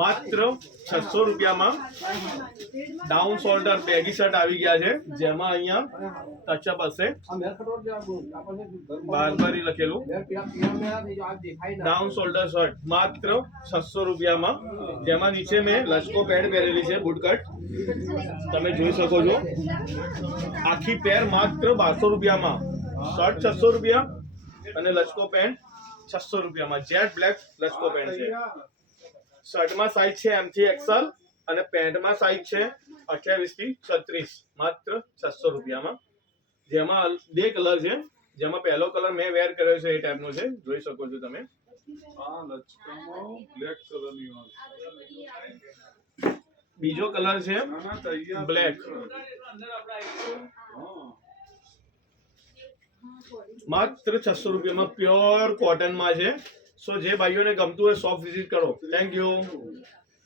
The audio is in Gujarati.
માત્ર 600 રૂપિયામાં ડાઉન શોલ્ડર બેગી શર્ટ આવી ગયા છે, જેમાં અહીંયા ટચઅપ હશે, બારબારી લખેલું ડાઉન શોલ્ડર શર્ટ માત્ર 600 રૂપિયામાં, જેમાં નીચે મેં લચકો પેડ પહેરેલી છે, બુટકટ તમે જોઈ શકો છો। આખી પેર માત્ર 1200 રૂપિયામાં, શર્ટ 600 રૂપિયા અને લચકો પેન્ટ 600 રૂપિયામાં। જેટ બ્લેક લચકો પેન્ટ છે। શર્ટમાં સાઈઝ છે M થી XL અને પેન્ટમાં સાઈઝ છે 28 થી 36, માત્ર 600 રૂપિયામાં, જેમાં 2 કલર છે, જેમાં પહેલો કલર મેં વેર કર્યો છે એ ટાઈપનો છે, જોઈ શકો છો તમે। આ લચકામાં બ્લેક કલરની વાત, બીજો કલર છે બ્લેક, માત્ર 600 રૂપિયામાં, પ્યોર કોટનમાં છે। સો જે ભાઈઓને ગમતું હોય શોપ વિઝિટ કરો। Thank you.